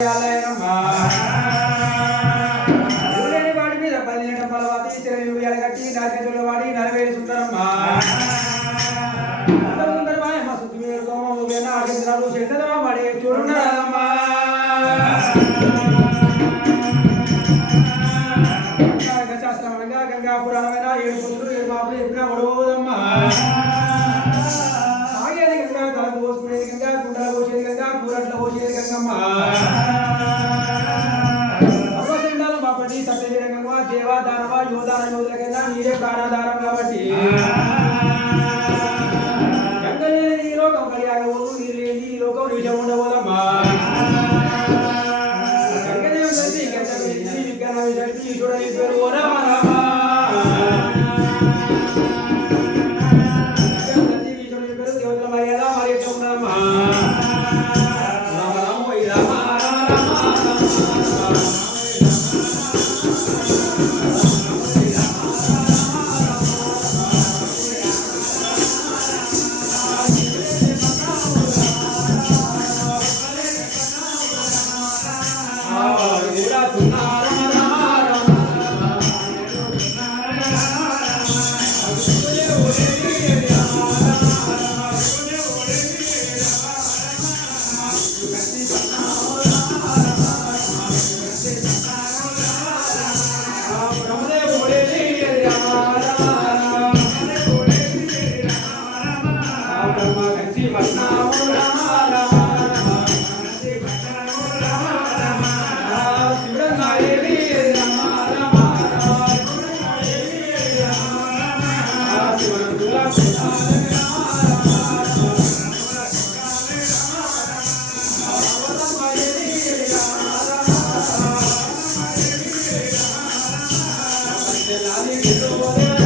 Aleluia. Lord.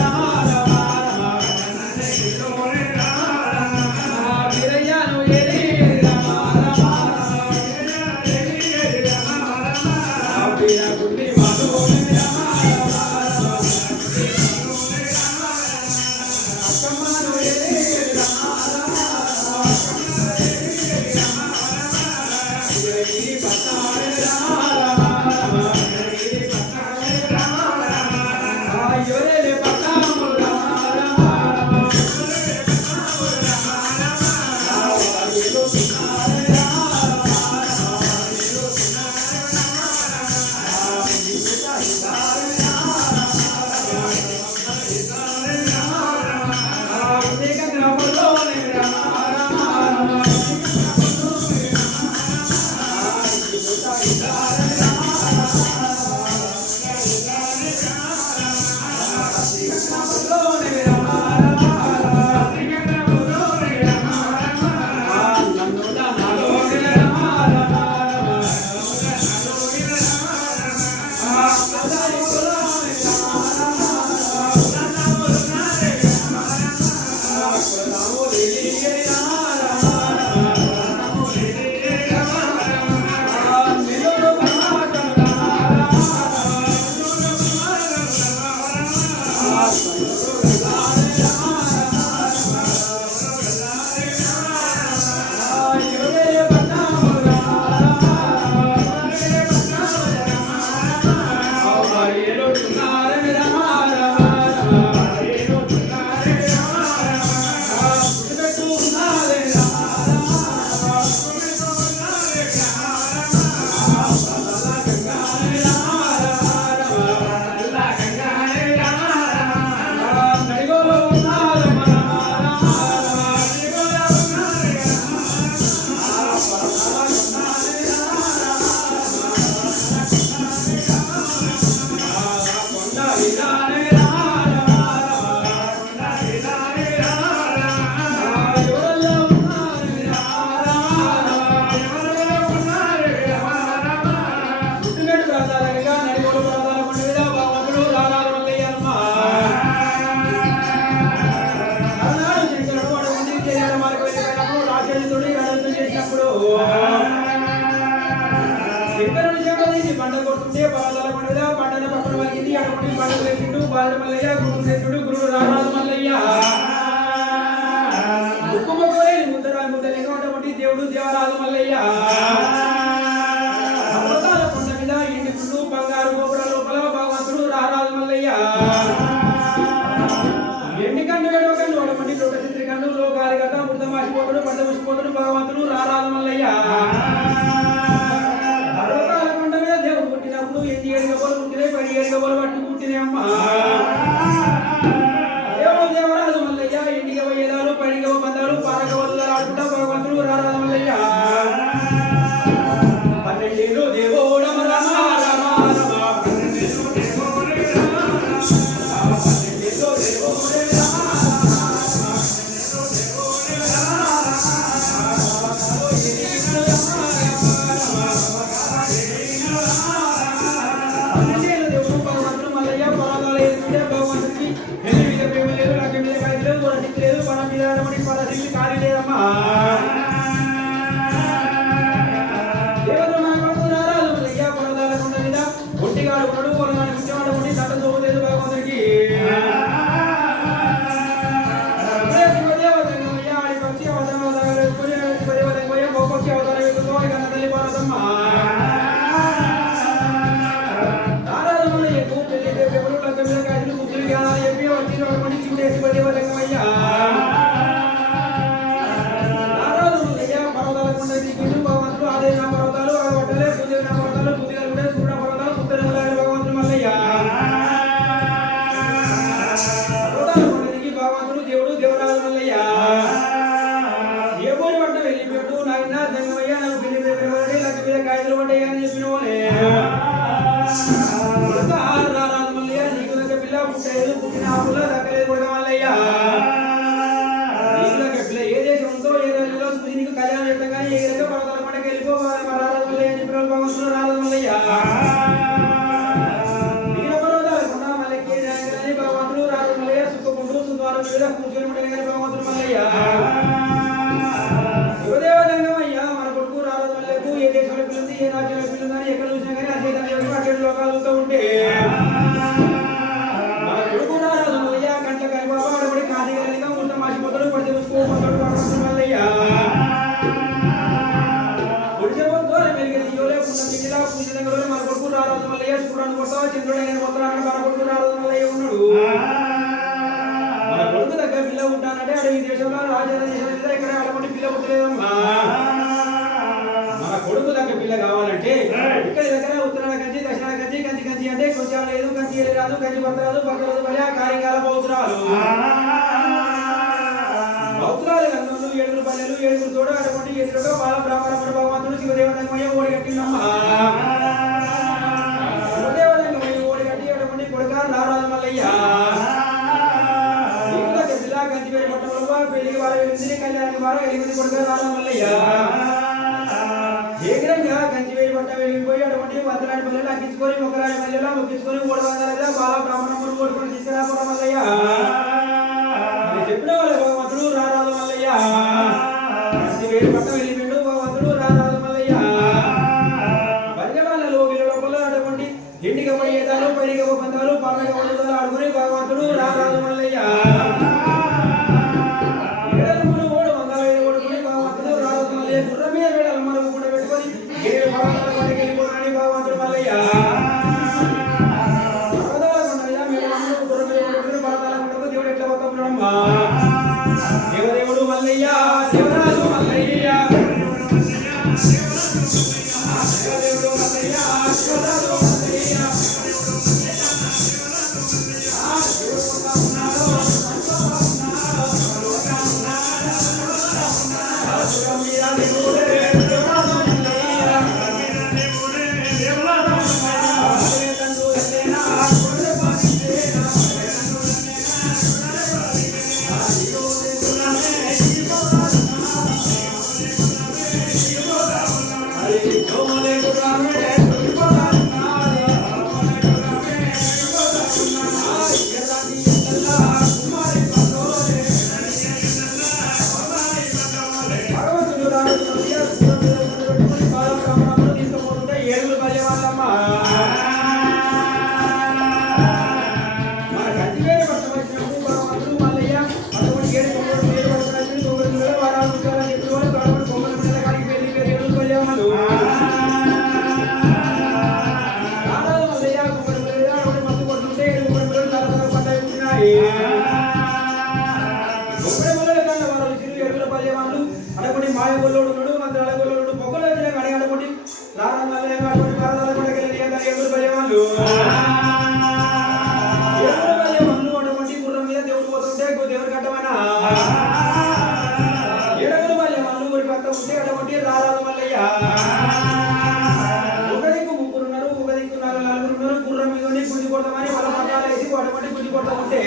దేవుడు Devaraju Mallayya. Vamos a. రాదు గజపతి రాదు పక్క రాదు మళ్ళీ ఆ కార్యకాల పోతురాలు ele, ఒక దిక్కు ముగ్గురు ఉన్నారు నాలుగు నలుగురు ఉన్నారు. గుర్రం మీద గుడ్డి కొడతామని వాళ్ళ ఉంటే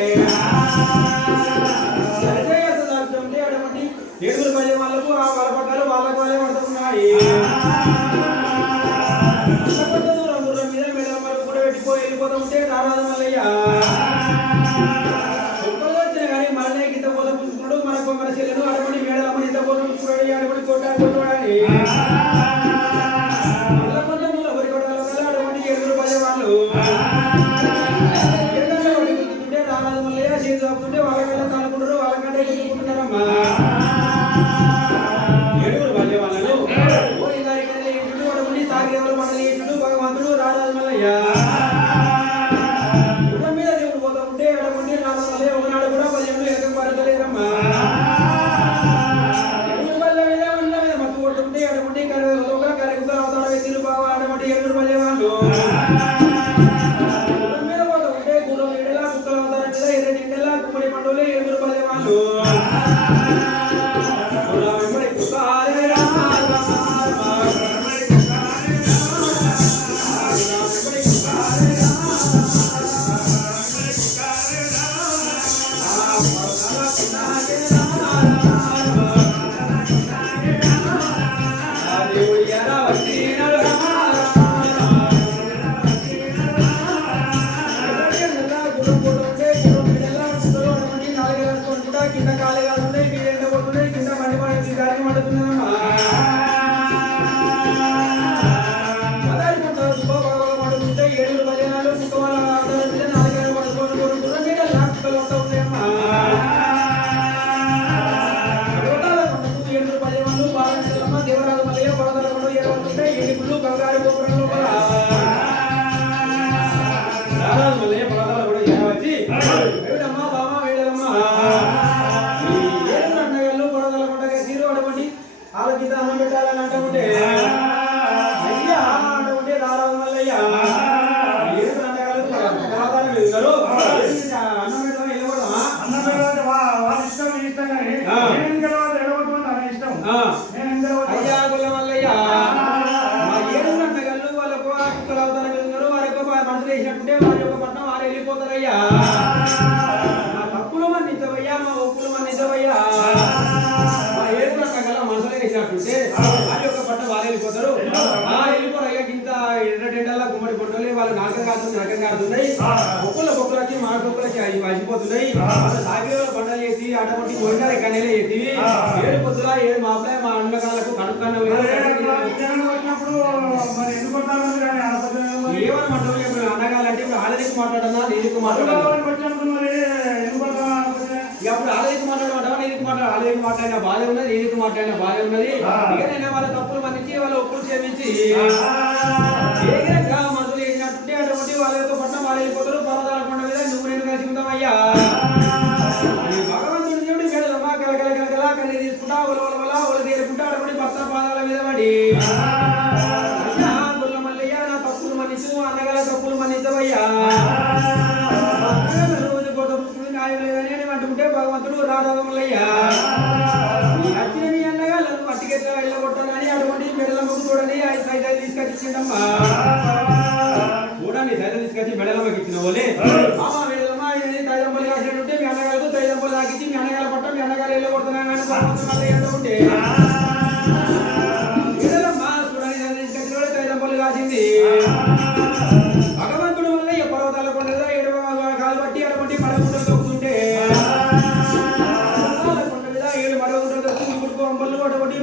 power. కాదు రకం కాడుతున్నాయి ఒక్కల ఒక్కలకి మన ఒక్కలకి అవి మర్చిపోతున్నాయి అసలు సాగిలో బండలు వేసి అటువంటి వండాలి కనేలే వేసి ఏడు పొద్దుల ఏడు మాపులే మా అన్నకాలకు కడుపు ఏమని మండలం ఆలయకు మాట్లాడనా? నేను మాట్లాడాలి అప్పుడు ఆలయకు మాట్లాడమంటావా నేను మాట్లాడు ఆలయకు మాట్లాడిన బాధ ఉన్నది నేను మాట్లాడిన బాధ ఉన్నది. ఇక నేను వాళ్ళ తప్పులు మన్నించి వాళ్ళ ఒప్పులు చేయించి ఏ వాళ్ళు వెళ్ళిపోతారు పర్వతాల కొండ మీద నువ్వు నేను కలిసి ఉందామయ్యా భగవంతుడు దేవుడు కలకల కలకల కన్నీ తీసుకుంటా ఒలవల వల్ల ఒలు తీరుకుంటా అడబడి భక్త పాదాల మీద పడి. మమ్మల్ని కూడా ఒకటి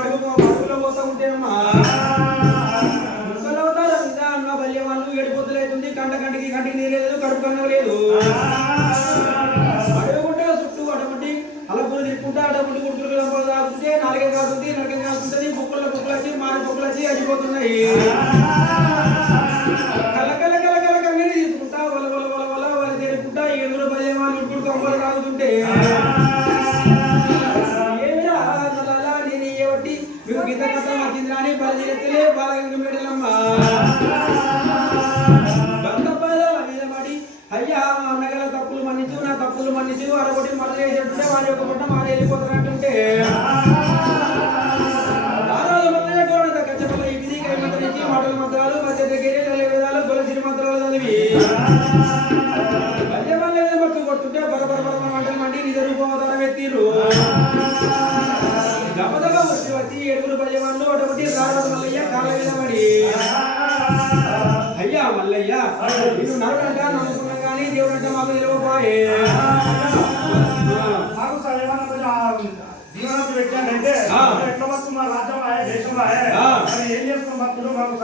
అడుగులో పోతా ఉంటే అమ్మా ముగ్గురు మనిషి అరగొట్టి మరలు చేసేటంటే వారి యొక్క పుట్ట మారి వెళ్ళిపోతారంటుంటే మధ్య మంత్రాలు మధ్య మళ్ళీ మంటలు మండి నిజ రూపం అవతారం ఎత్తిరు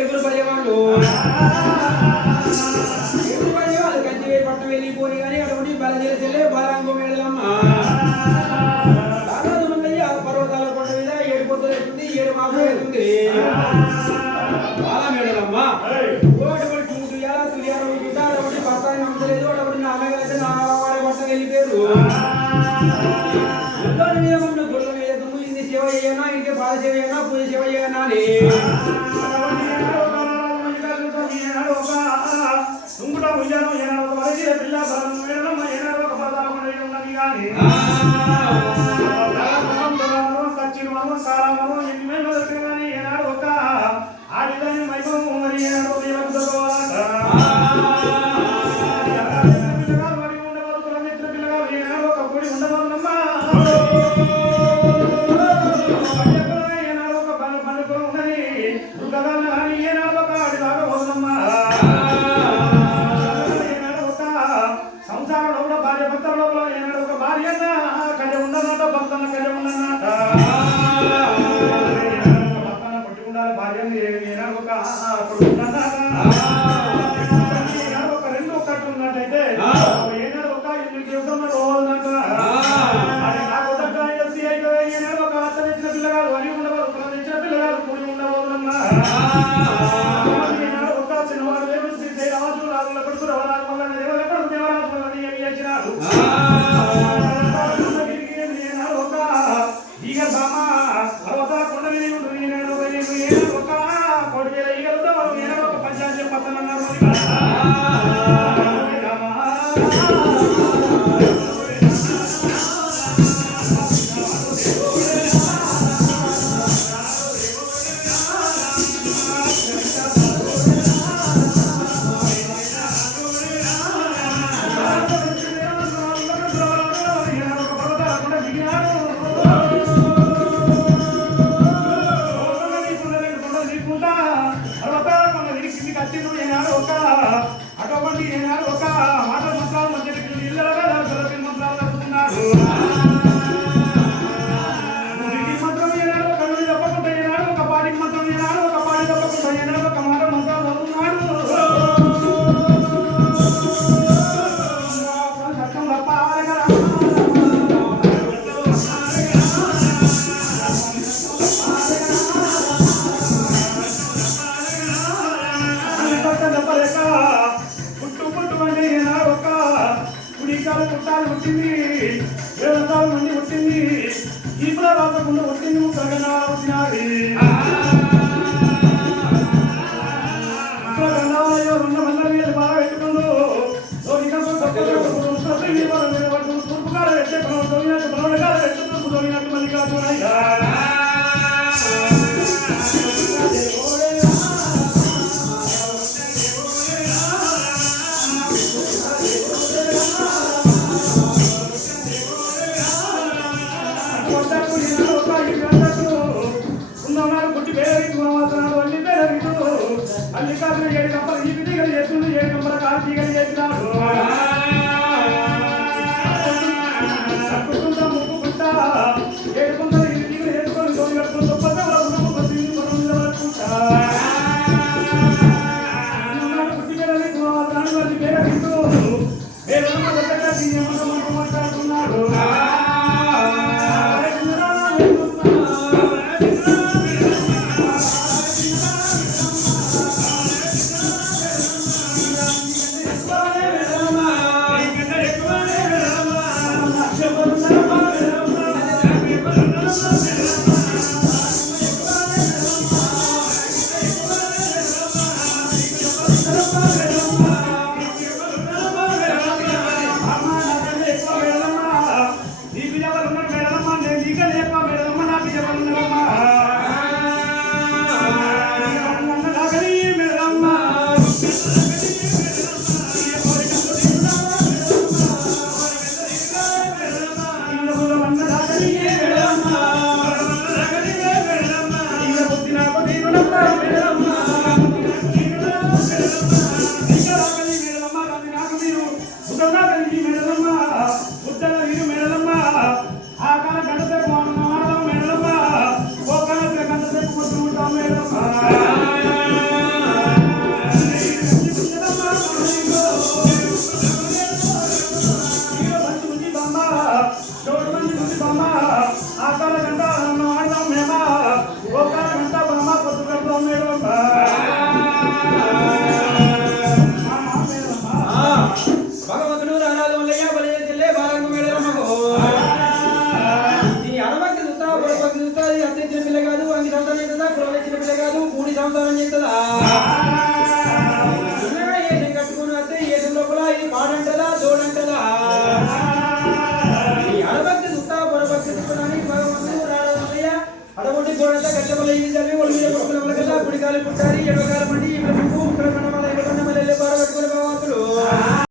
ఎదురు పడే వాళ్ళు ఎదురు పడే వాళ్ళు కంచి పట్టణం వెళ్ళిపోని కానీ అటువంటి బలజీల చెల్లె బలాంగు మేడలమ్మ బాగా ఉన్నయ్య పర్వతాల కొండ మీద ఏడు పొద్దులు అవుతుంది ఏడు మాసం అవుతుంది బాలా మేడలమ్మ అటువంటి తుయాల తుయాల ఉంటుంది అటువంటి భర్తాన్ని మందిర పిల్ల సరము ఏనాడు ఒక పదాములై ఉన్నది కానీ సారము ఎన్నెన్నో उतारी